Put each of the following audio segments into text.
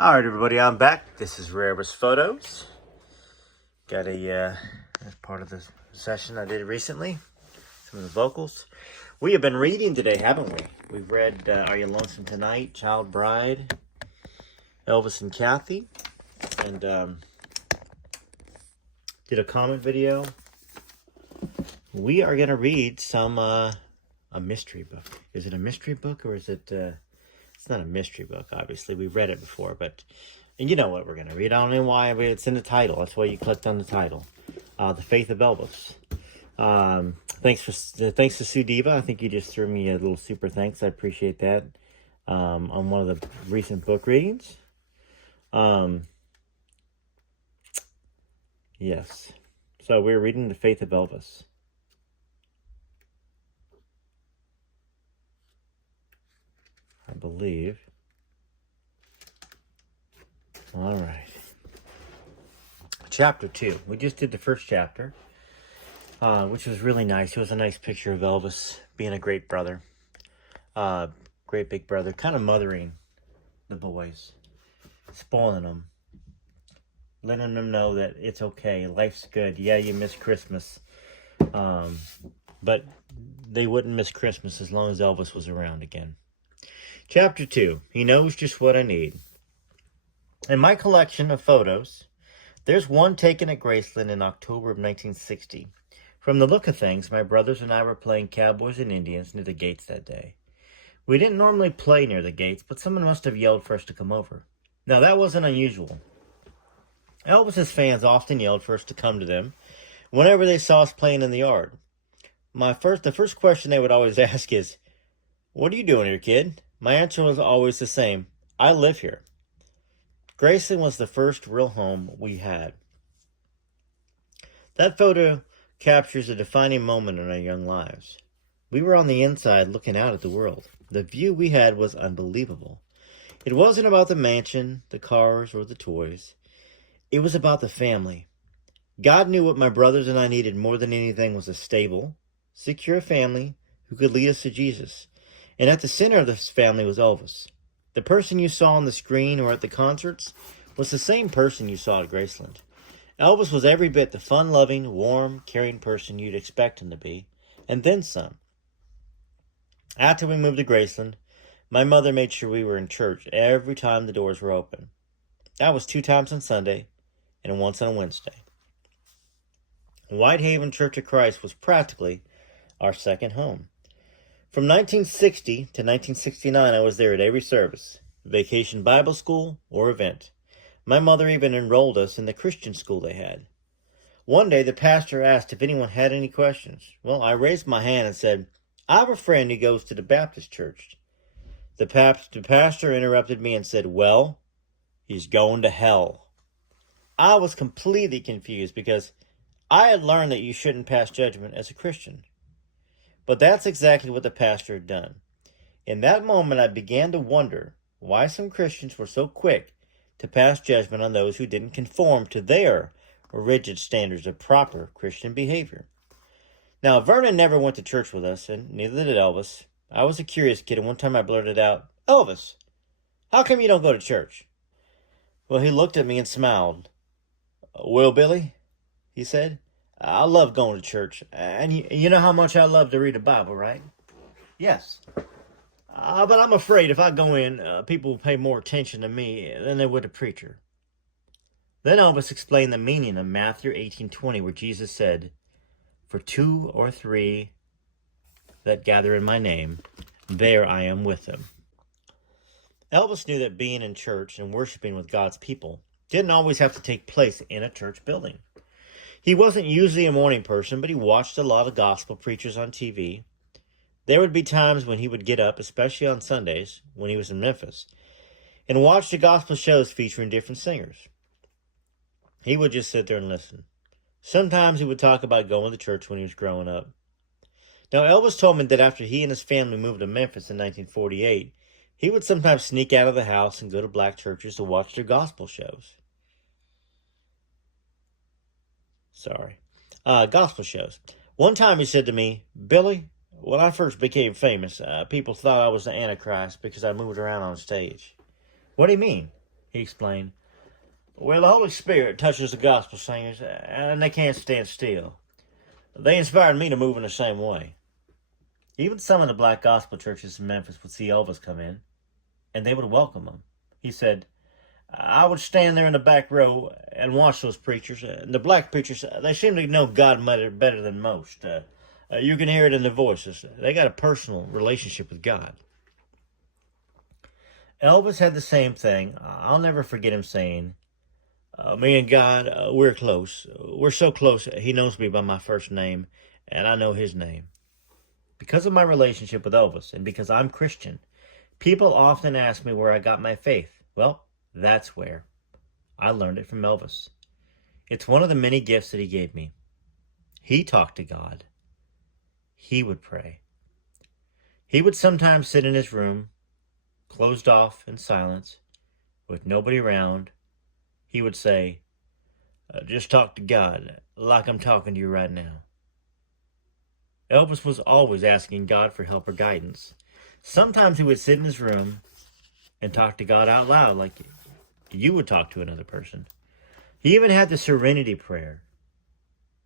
All right, everybody, I'm back. This is Rarest Photos. Got as part of the session I did recently, some of the vocals. We have been reading today, haven't we? We've read Are You Lonesome Tonight, Child Bride, Elvis and Kathy, and did a comment video. We are going to read some, a mystery book. Is it a mystery book or is it... It's not a mystery book, obviously. We've read it before, but and you know what we're going to read. I don't know why, but it's in the title. That's why you clicked on the title. The Faith of Elvis. Thanks to Sue Diva. I think you just threw me a little super thanks. I appreciate that. On one of the recent book readings. Yes. So we're reading The Faith of Elvis. I believe. All right. Chapter 2. We just did the first chapter, which was really nice. It was a nice picture of Elvis being a great brother. Great big brother. Kind of mothering the boys. Spoiling them. Letting them know that it's okay. Life's good. Yeah, you miss Christmas. But they wouldn't miss Christmas as long as Elvis was around again. Chapter 2, He Knows Just What I Need. In my collection of photos, there's one taken at Graceland in October of 1960. From the look of things, my brothers and I were playing cowboys and Indians near the gates that day. We didn't normally play near the gates, but someone must have yelled for us to come over. Now, that wasn't unusual. Elvis's fans often yelled for us to come to them whenever they saw us playing in the yard. The first question they would always ask is, "What are you doing here, kid?" My answer was always the same. I live here. Graceland was the first real home we had. That photo captures a defining moment in our young lives. We were on the inside looking out at the world. The view we had was unbelievable. It wasn't about the mansion, the cars, or the toys. It was about the family. God knew what my brothers and I needed more than anything was a stable, secure family who could lead us to Jesus. And at the center of this family was Elvis. The person you saw on the screen or at the concerts was the same person you saw at Graceland. Elvis was every bit the fun-loving, warm, caring person you'd expect him to be, and then some. After we moved to Graceland, my mother made sure we were in church every time the doors were open. That was 2 times on Sunday and once on Wednesday. Whitehaven Church of Christ was practically our second home. From 1960 to 1969, I was there at every service, vacation Bible school, or event. My mother even enrolled us in the Christian school they had. One day, the pastor asked if anyone had any questions. Well, I raised my hand and said, "I have a friend who goes to the Baptist church." The pastor interrupted me and said, "Well, he's going to hell." I was completely confused because I had learned that you shouldn't pass judgment as a Christian. But that's exactly what the pastor had done. In that moment, I began to wonder why some Christians were so quick to pass judgment on those who didn't conform to their rigid standards of proper Christian behavior. Now, Vernon never went to church with us, and neither did Elvis. I was a curious kid, and one time I blurted out, "Elvis, how come you don't go to church?" Well, he looked at me and smiled. "Well, Billy," he said, "I love going to church, and you know how much I love to read the Bible, right?" "Yes. But I'm afraid if I go in, people will pay more attention to me than they would a preacher." Then Elvis explained the meaning of Matthew 18:20, where Jesus said, "For 2 or 3 that gather in my name, there I am with them." Elvis knew that being in church and worshiping with God's people didn't always have to take place in a church building. He wasn't usually a morning person, but he watched a lot of gospel preachers on TV. There would be times when he would get up, especially on Sundays, when he was in Memphis, and watch the gospel shows featuring different singers. He would just sit there and listen. Sometimes he would talk about going to church when he was growing up. Now, Elvis told me that after he and his family moved to Memphis in 1948, he would sometimes sneak out of the house and go to black churches to watch their gospel shows. Gospel shows. One time he said to me, "Billy, when I first became famous, people thought I was the Antichrist because I moved around on stage." "What do you mean?" He explained, "Well, the Holy Spirit touches the gospel singers, and they can't stand still. They inspired me to move in the same way." Even some of the black gospel churches in Memphis would see Elvis come in, and they would welcome him. He said, "I would stand there in the back row and watch those preachers. The black preachers, they seem to know God better than most. You can hear it in their voices. They got a personal relationship with God." Elvis had the same thing. I'll never forget him saying, "Me and God, we're close. We're so close, he knows me by my first name, and I know his name." Because of my relationship with Elvis, and because I'm Christian, people often ask me where I got my faith. Well, that's where. I learned it from Elvis. It's one of the many gifts that he gave me. He talked to God. He would pray. He would sometimes sit in his room, closed off in silence, with nobody around. He would say, "Just talk to God, like I'm talking to you right now." Elvis was always asking God for help or guidance. Sometimes he would sit in his room and talk to God out loud, like you would talk to another person. He even had the Serenity Prayer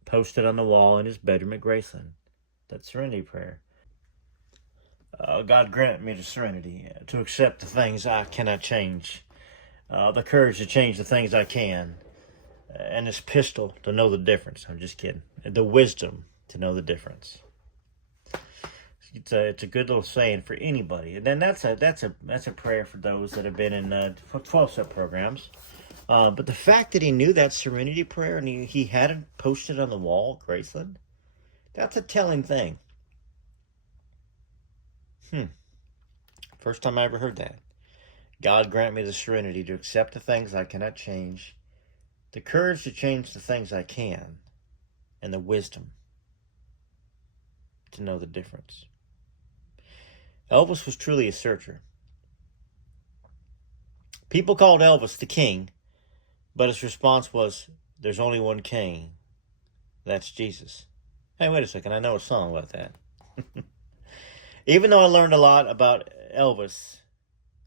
posted on the wall in his bedroom at Graceland. That Serenity Prayer. God grant me the serenity to accept the things I cannot change, the courage to change the things I can, and this pistol to know the difference. I'm just kidding. And the wisdom to know the difference. It's a good little saying for anybody. And then that's a prayer for those that have been in 12-step programs. But the fact that he knew that Serenity Prayer and he had it posted on the wall at Graceland, that's a telling thing. First time I ever heard that. God grant me the serenity to accept the things I cannot change, the courage to change the things I can, and the wisdom to know the difference. Elvis was truly a searcher. People called Elvis the king, but his response was, "There's only one king. That's Jesus." Hey, wait a second. I know a song about that. Even though I learned a lot about Elvis,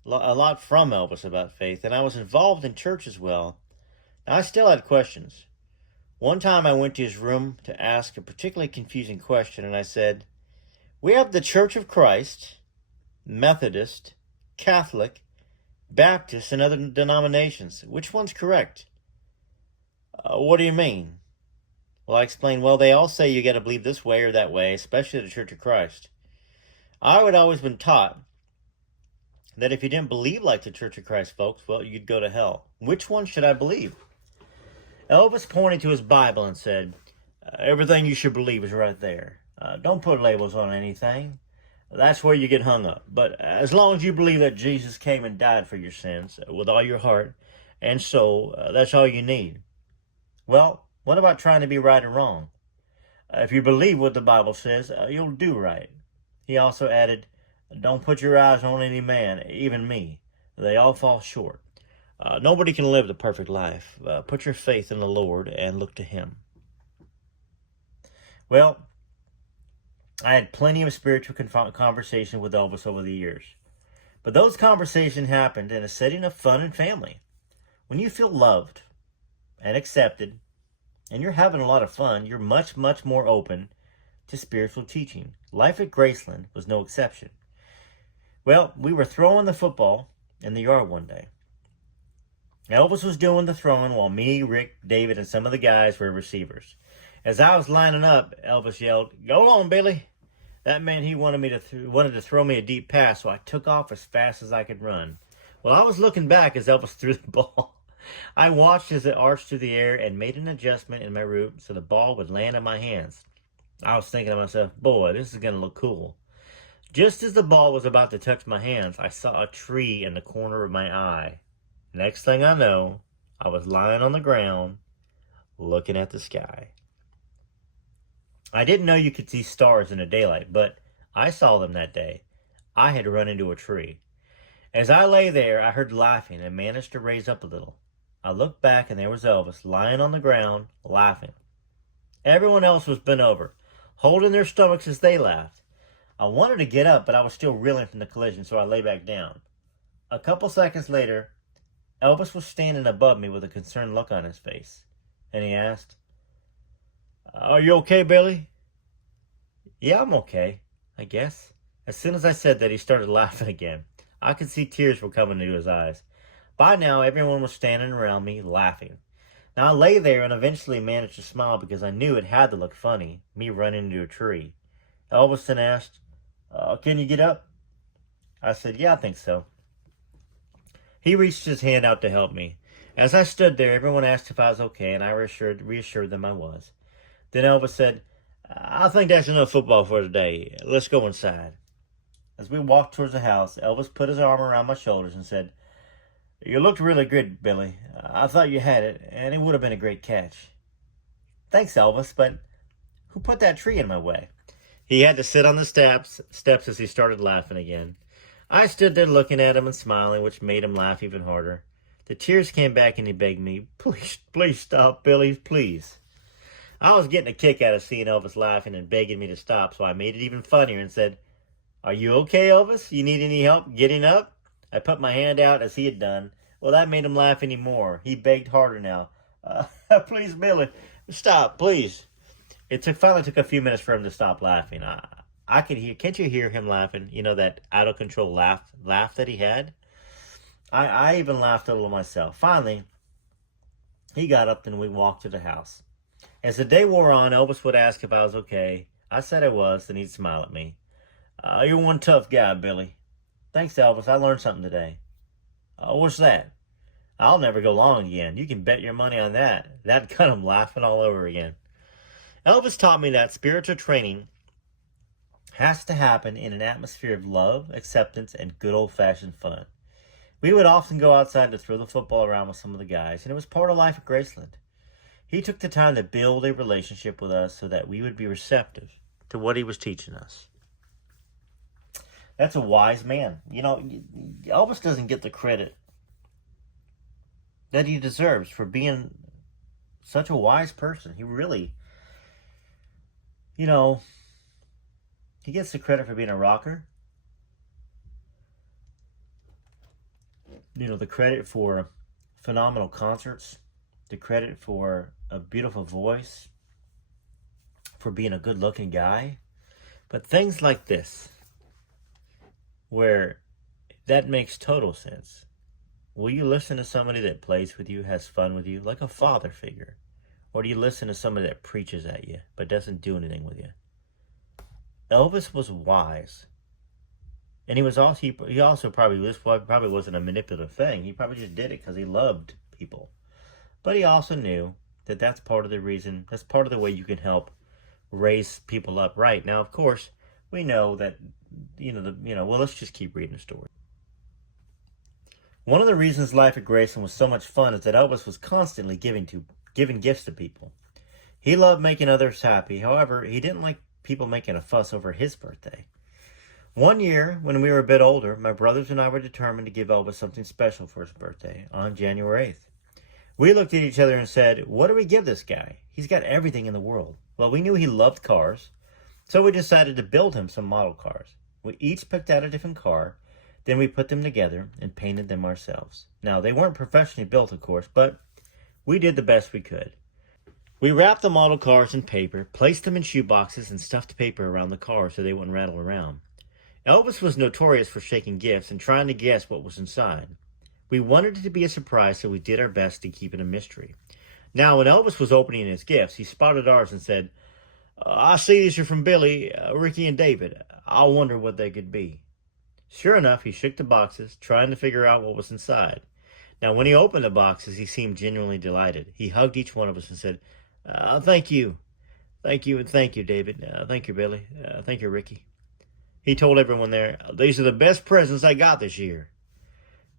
a lot from Elvis about faith, and I was involved in church as well, I still had questions. One time I went to his room to ask a particularly confusing question, and I said, "We have the Church of Christ, Methodist, Catholic, Baptist, and other denominations. Which one's correct?" "What do you mean?" Well, I explained, "Well, they all say you got to believe this way or that way, especially the Church of Christ. I had always been taught that if you didn't believe like the Church of Christ folks, well, you'd go to hell. Which one should I believe?" Elvis pointed to his Bible and said, "Everything you should believe is right there. Don't put labels on anything. That's where you get hung up. But as long as you believe that Jesus came and died for your sins with all your heart and soul, that's all you need." Well, what about trying to be right or wrong? If you believe what the Bible says, you'll do right. He also added, "Don't put your eyes on any man, even me. They all fall short. Nobody can live the perfect life. Put your faith in the Lord and look to Him." Well, I had plenty of spiritual conversation with Elvis over the years. But those conversations happened in a setting of fun and family. When you feel loved and accepted, and you're having a lot of fun, you're much, much more open to spiritual teaching. Life at Graceland was no exception. Well, we were throwing the football in the yard one day. Elvis was doing the throwing while me, Rick, David, and some of the guys were receivers. As I was lining up, Elvis yelled, "Go on, Billy." That meant he wanted to throw me a deep pass, so I took off as fast as I could run. Well, I was looking back as Elvis threw the ball. I watched as it arched through the air and made an adjustment in my route so the ball would land in my hands. I was thinking to myself, boy, this is going to look cool. Just as the ball was about to touch my hands, I saw a tree in the corner of my eye. Next thing I know, I was lying on the ground, looking at the sky. I didn't know you could see stars in the daylight, but I saw them that day. I had run into a tree. As I lay there, I heard laughing and managed to raise up a little. I looked back and there was Elvis lying on the ground, laughing. Everyone else was bent over, holding their stomachs as they laughed. I wanted to get up, but I was still reeling from the collision, so I lay back down. A couple seconds later, Elvis was standing above me with a concerned look on his face, and he asked, "Are you okay, Billy?" "Yeah, I'm okay, I guess." As soon as I said that, he started laughing again. I could see tears were coming into his eyes. By now, everyone was standing around me, laughing. Now, I lay there and eventually managed to smile because I knew it had to look funny, me running into a tree. Elvis then asked, "Can you get up?" I said, "Yeah, I think so." He reached his hand out to help me. As I stood there, everyone asked if I was okay, and I reassured them I was. Then Elvis said, "I think that's enough football for today. Let's go inside." As we walked towards the house, Elvis put his arm around my shoulders and said, "You looked really good, Billy. I thought you had it, and it would have been a great catch." "Thanks, Elvis, but who put that tree in my way?" He had to sit on the steps as he started laughing again. I stood there looking at him and smiling, which made him laugh even harder. The tears came back and he begged me, "Please, please stop, Billy, please." I was getting a kick out of seeing Elvis laughing and begging me to stop, so I made it even funnier and said, "Are you okay, Elvis? You need any help getting up?" I put my hand out as he had done. Well, that made him laugh any more. He begged harder now. "Please, Billy, stop, please." Finally took a few minutes for him to stop laughing. I could hear, can't you hear him laughing? You know, that out of control laugh that he had? I even laughed a little myself. Finally, he got up and we walked to the house. As the day wore on, Elvis would ask if I was okay. I said I was, and he'd smile at me. "You're one tough guy, Billy." "Thanks, Elvis. I learned something today." "What's that?" "I'll never go long again. You can bet your money on that." That got him laughing all over again. Elvis taught me that spiritual training has to happen in an atmosphere of love, acceptance, and good old-fashioned fun. We would often go outside to throw the football around with some of the guys, and it was part of life at Graceland. He took the time to build a relationship with us so that we would be receptive to what he was teaching us. That's a wise man. You know, Elvis doesn't get the credit that he deserves for being such a wise person. He really, you know, he gets the credit for being a rocker. You know, the credit for phenomenal concerts, the credit for a beautiful voice, for being a good-looking guy. But things like this, where that makes total sense. Will you listen to somebody that plays with you, has fun with you, like a father figure? Or do you listen to somebody that preaches at you, but doesn't do anything with you? Elvis was wise. And he also probably wasn't a manipulative thing. He probably just did it because he loved people. But he also knew that that's part of the reason, that's part of the way you can help raise people up right. Now, of course, we know that, well, let's just keep reading the story. One of the reasons life at Graceland was so much fun is that Elvis was constantly giving gifts to people. He loved making others happy. However, he didn't like people making a fuss over his birthday. One year, when we were a bit older, my brothers and I were determined to give Elvis something special for his birthday on January 8th. We looked at each other and said, "What do we give this guy? He's got everything in the world." Well, we knew he loved cars, so we decided to build him some model cars. We each picked out a different car, then we put them together and painted them ourselves. Now, they weren't professionally built, of course, but we did the best we could. We wrapped the model cars in paper, placed them in shoe boxes, and stuffed paper around the car so they wouldn't rattle around. Elvis was notorious for shaking gifts and trying to guess what was inside. We wanted it to be a surprise, so we did our best to keep it a mystery. Now, when Elvis was opening his gifts, he spotted ours and said, "I see these are from Billy, Ricky, and David. I wonder what they could be." Sure enough, he shook the boxes, trying to figure out what was inside. Now, when he opened the boxes, he seemed genuinely delighted. He hugged each one of us and said, "Thank you. Thank you, and thank you, David. Thank you, Billy. Thank you, Ricky." He told everyone there, "These are the best presents I got this year."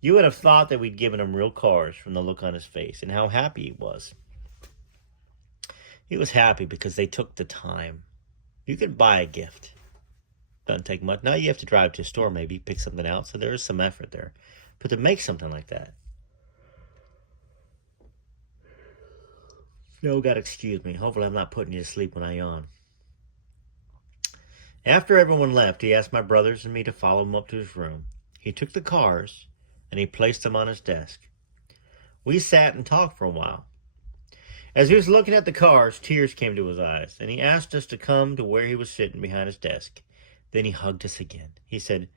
You would have thought that we'd given him real cars from the look on his face and how happy he was. He was happy because they took the time. You could buy a gift. Doesn't take much. Now you have to drive to a store, maybe pick something out, so there is some effort there. But to make something like that, no, God, excuse me. Hopefully I'm not putting you to sleep when I yawn. After everyone left, he asked my brothers and me to follow him up to his room. He took the cars and he placed them on his desk. We sat and talked for a while. As he was looking at the cars, tears came to his eyes, and he asked us to come to where he was sitting behind his desk. Then he hugged us again. He said,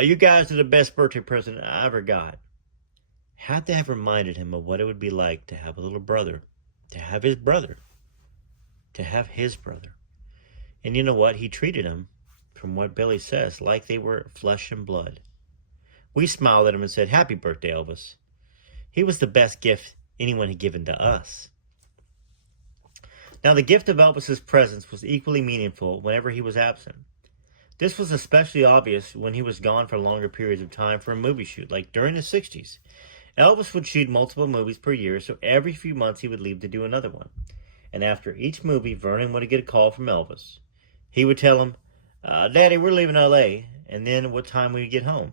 "You guys are the best birthday present I ever got." Had to have reminded him of what it would be like to have a little brother, to have his brother, to have his brother. And you know what? He treated him, from what Billy says, like they were flesh and blood. We smiled at him and said, "Happy birthday, Elvis." He was the best gift anyone had given to us. Now, the gift of Elvis's presence was equally meaningful whenever he was absent. This was especially obvious when he was gone for longer periods of time for a movie shoot, like during the 60s. Elvis would shoot multiple movies per year, so every few months he would leave to do another one. And after each movie, Vernon would get a call from Elvis. He would tell him, "Daddy, we're leaving L.A.," and then what time we would get home.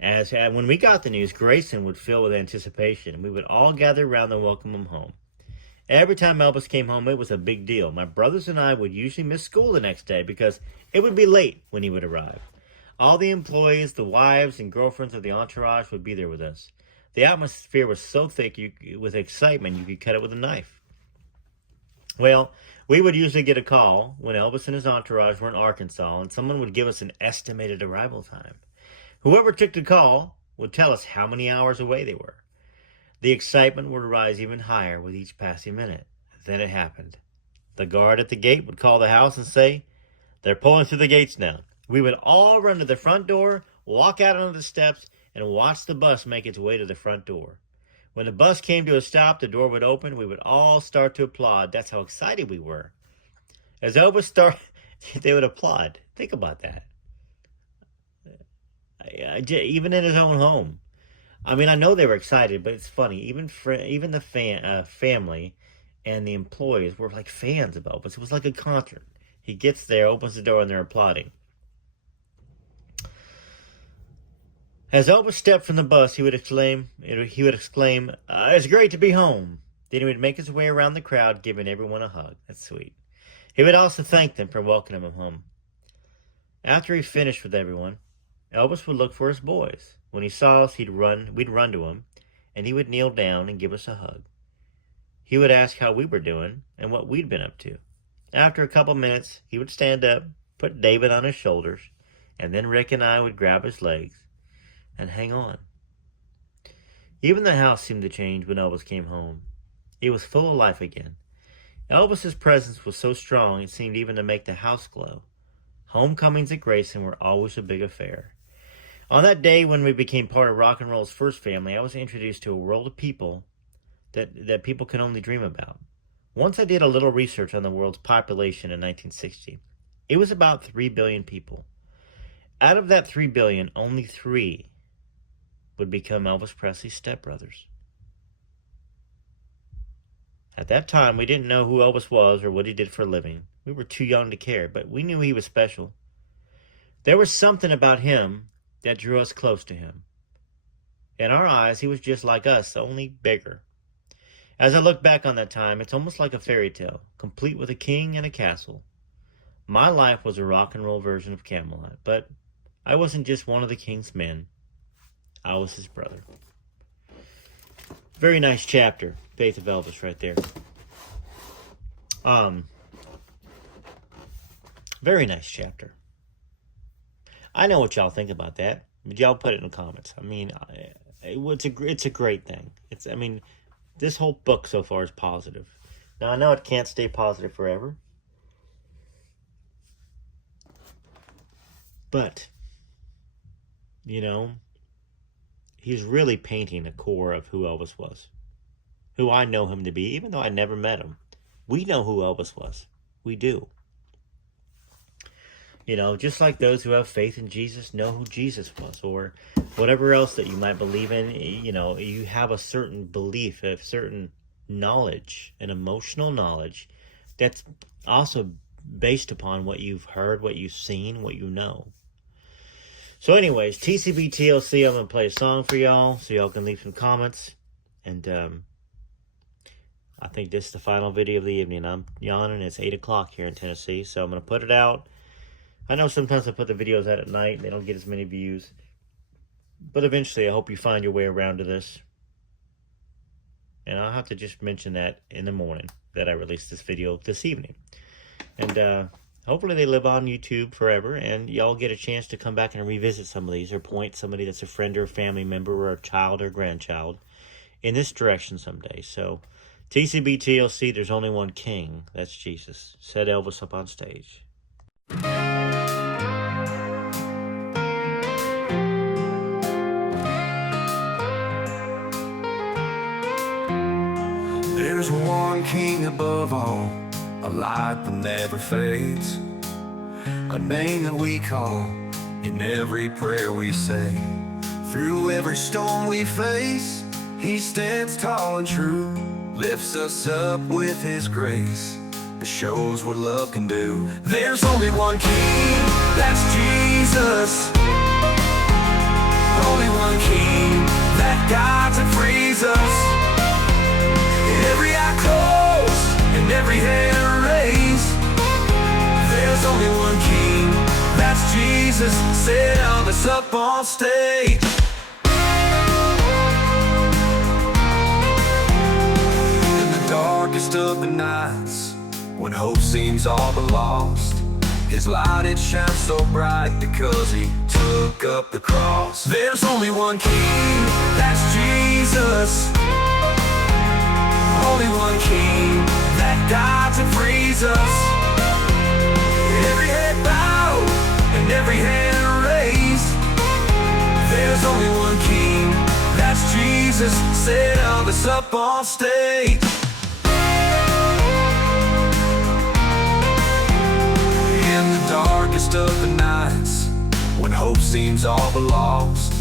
When we got the news, Graceland would fill with anticipation, and we would all gather around and welcome him home. Every time Elvis came home, it was a big deal. My brothers and I would usually miss school the next day because it would be late when he would arrive. All the employees, the wives, and girlfriends of the entourage would be there with us. The atmosphere was so thick with excitement you could cut it with a knife. Well, we would usually get a call when Elvis and his entourage were in Arkansas, and someone would give us an estimated arrival time. Whoever took the call would tell us how many hours away they were. The excitement would rise even higher with each passing minute. Then it happened. The guard at the gate would call the house and say, "They're pulling through the gates now." We would all run to the front door, walk out onto the steps, and watch the bus make its way to the front door. When the bus came to a stop, the door would open. We would all start to applaud. That's how excited we were. As Elvis started, they would applaud. Think about that. Even in his own home. I mean, I know they were excited, but it's funny. Even the family and the employees were like fans of Elvis. It was like a concert. He gets there, opens the door, and they're applauding. As Elvis stepped from the bus, he would exclaim, "It's great to be home." Then he would make his way around the crowd, giving everyone a hug. That's sweet. He would also thank them for welcoming him home. After he finished with everyone, Elvis would look for his boys. When he saw us, we'd run to him, and he would kneel down and give us a hug. He would ask how we were doing and what we'd been up to. After a couple minutes, he would stand up, put David on his shoulders, and then Rick and I would grab his legs and hang on. Even the house seemed to change when Elvis came home. It was full of life again. Elvis's presence was so strong it seemed even to make the house glow. Homecomings at Graceland were always a big affair. On that day when we became part of rock and roll's first family, I was introduced to a world of people that people can only dream about. Once I did a little research on the world's population in 1960. It was about 3 billion people. Out of that 3 billion, only 3 would become Elvis Presley's stepbrothers. At that time, we didn't know who Elvis was or what he did for a living. We were too young to care, but we knew he was special. There was something about him that drew us close to him. In our eyes, he was just like us, only bigger. As I look back on that time, it's almost like a fairy tale, complete with a king and a castle. My life was a rock and roll version of Camelot, but I wasn't just one of the king's men. I was his brother. Very nice chapter, Faith of Elvis, right there. Very nice chapter. I know what y'all think about that, but y'all put it in the comments. I mean, it's a great thing. This whole book so far is positive. Now, I know it can't stay positive forever, but, he's really painting a core of who Elvis was, who I know him to be, even though I never met him. We know who Elvis was. We do. Just like those who have faith in Jesus know who Jesus was, or whatever else that you might believe in. You have a certain belief, a certain knowledge, an emotional knowledge that's also based upon what you've heard, what you've seen, what you know. So anyways, TCB TLC, I'm going to play a song for y'all so y'all can leave some comments. And I think this is the final video of the evening. I'm yawning. It's 8 o'clock here in Tennessee, so I'm going to put it out. I know sometimes I put the videos out at night. They don't get as many views. But eventually, I hope you find your way around to this. And I'll have to just mention that in the morning that I released this video this evening. And hopefully they live on YouTube forever, and y'all get a chance to come back and revisit some of these, or point somebody that's a friend or family member or a child or grandchild in this direction someday. So TCB TLC, there's only one king. That's Jesus. Said Elvis up on stage. There's one king above all, a light that never fades, a name that we call in every prayer we say. Through every storm we face, he stands tall and true, lifts us up with his grace, it shows what love can do. There's only one king, that's Jesus. Only one king that guides and frees us. Every eye closed and every hand raised. There's only one king, that's Jesus. Set Elvis up on stage. In the darkest of the nights, when hope seems all but lost, his light it shines so bright because he took up the cross. There's only one king, that's Jesus. Only one king that guides and frees us. Every head bowed and every hand raised. There's only one king, that's Jesus. Set Elvis up on stage. In the darkest of the nights, when hope seems all but lost,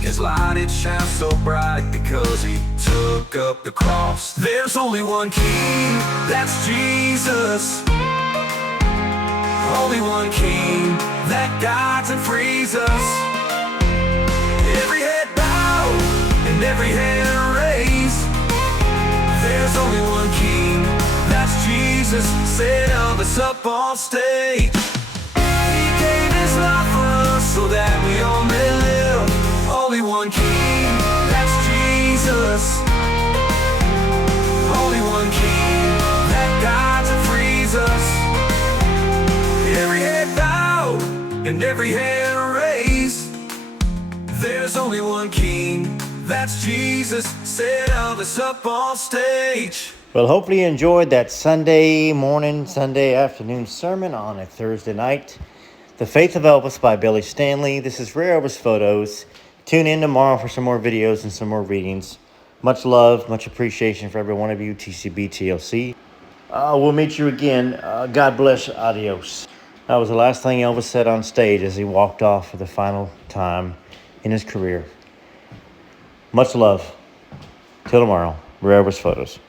his light it shines so bright because he took up the cross. There's only one king, that's Jesus. Only one king that guides and frees us. Every head bowed and every hand raised. There's only one king, that's Jesus. Set Elvis up on stage. He gave his life for us so that we all may live. Only one king, that's Jesus. Only one king that guides and frees us. Every head bowed and every hand raised. There's only one king, that's Jesus. Set Elvis up on stage. Well, hopefully you enjoyed that Sunday morning, Sunday afternoon sermon on a Thursday night. The Faith of Elvis by Billy Stanley. This is Rare Elvis Photos. Tune in tomorrow for some more videos and some more readings. Much love, much appreciation for every one of you, TCB TLC. We'll meet you again. God bless, adios. That was the last thing Elvis said on stage as he walked off for the final time in his career. Much love. Till tomorrow, Rare Elvis Photos.